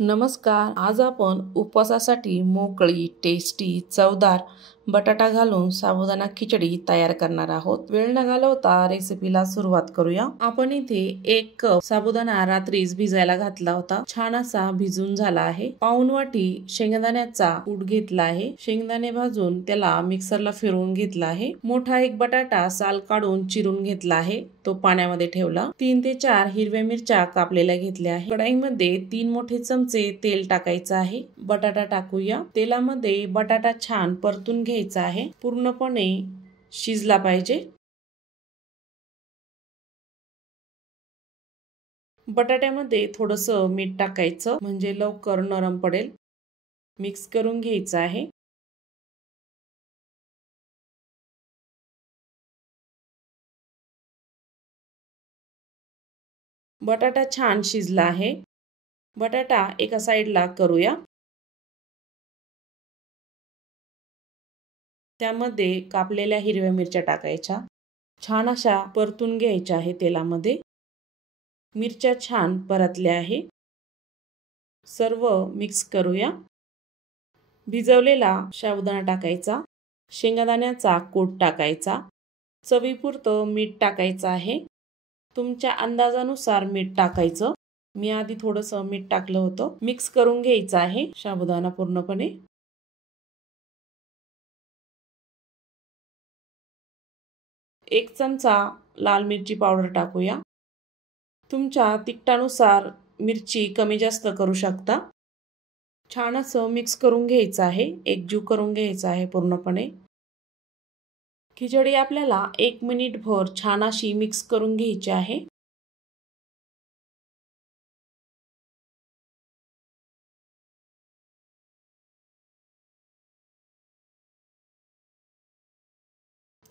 नमस्कार. आज आपण उपवासासाठी मोकळी, टेस्टी, चवदार बटाटा घालून साबुदाणा खिचडी तयार करणार आहोत. वेळ न घालवता रेसिपीला सुरुवात करूया. आपण इथे 1 कप साबुदाणा रात्रीच भिजायला घातला होता. छान असा भिजून झाला आहे. पाऊण वाटी शेंगदाण्याचा कूट घेतला आहे. शेंगदाणे भाजून त्याला मिक्सरला फिरवून घेतला आहे. मोठा 1 बटाटा साल काढून चिरून घेतला आहे. तो पाण्यामध्ये ठेवला. 3 ते 4 हिरव्या मिरच्या कापलेल्या घेतल्या आहे. कढईमध्ये 3 मोठे चमचे तेल टाकायचं आहे. बटाटा टाकूया. तेलामध्ये बटाटा छान परतून घ्यायचा आहे. पूर्णपणे शिजला पाहिजे. बटाट्यामध्ये थोडंसं मीठ टाकायचं म्हणजे लवकर नरम पडेल. मिक्स करून घ्यायचं आहे. बटाटा छान शिजला आहे. बटाटा एका साईडला करूया. त्यामध्ये कापलेल्या हिरव्या मिरच्या टाकायच्या. छान अशा परतून घ्यायच्या आहे तेलामध्ये. मिरच्या छान परतल्या आहे. सर्व मिक्स करूया. भिजवलेला साबुदाणा टाकायचा. शेंगदाण्याचा कूट टाकायचा. चवीपुरतं मीठ टाकायचं आहे. तुमच्या अंदाजानुसार मीठ टाकायचं. मी आधी थोडंसं मीठ टाकलं होतं. मिक्स करून घ्यायचं आहे साबुदाणा पूर्णपणे. एक चमचा लाल मिरची पावडर टाकूया. तुमच्या तिखटानुसार मिरची कमी जास्त करू शकता. छान असं मिक्स करून घ्यायचं आहे. एकजीव करून घ्यायचं आहे पूर्णपणे. खिचडी आपल्याला 1 मिनिटभर छान अशी मिक्स करून घ्यायची आहे.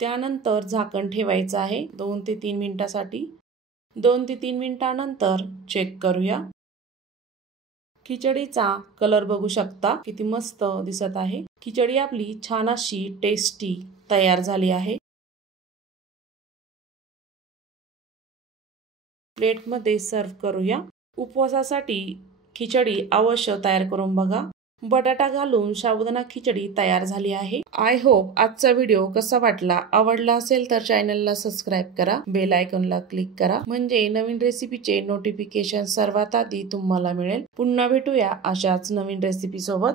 त्यानंतर झाकण ठेवायचं आहे 2 ते 3 मिनिटासाठी. 2 ते 3 मिनिटानंतर चेक करूया. खिचडीचा कलर बघू शकता किती मस्त दिसत आहे. खिचडी आपली छान अशी टेस्टी तयार झाली आहे. प्लेटमध्ये सर्व करूया. उपवासासाठी खिचडी अवश्य तयार करून बघा. बटाटा घालून साबुदाणा खिचडी तयार झाली आहे. आय होप आजचा व्हिडिओ कसा वाटला. आवडला असेल तर चॅनलला सबस्क्राईब करा. बेल आयकॉनला क्लिक करा म्हणजे नवीन रेसिपीचे नोटिफिकेशन सर्वात आधी तुम्हाला मिळेल. पुन्हा भेटूया अशाच नवीन रेसिपी सोबत.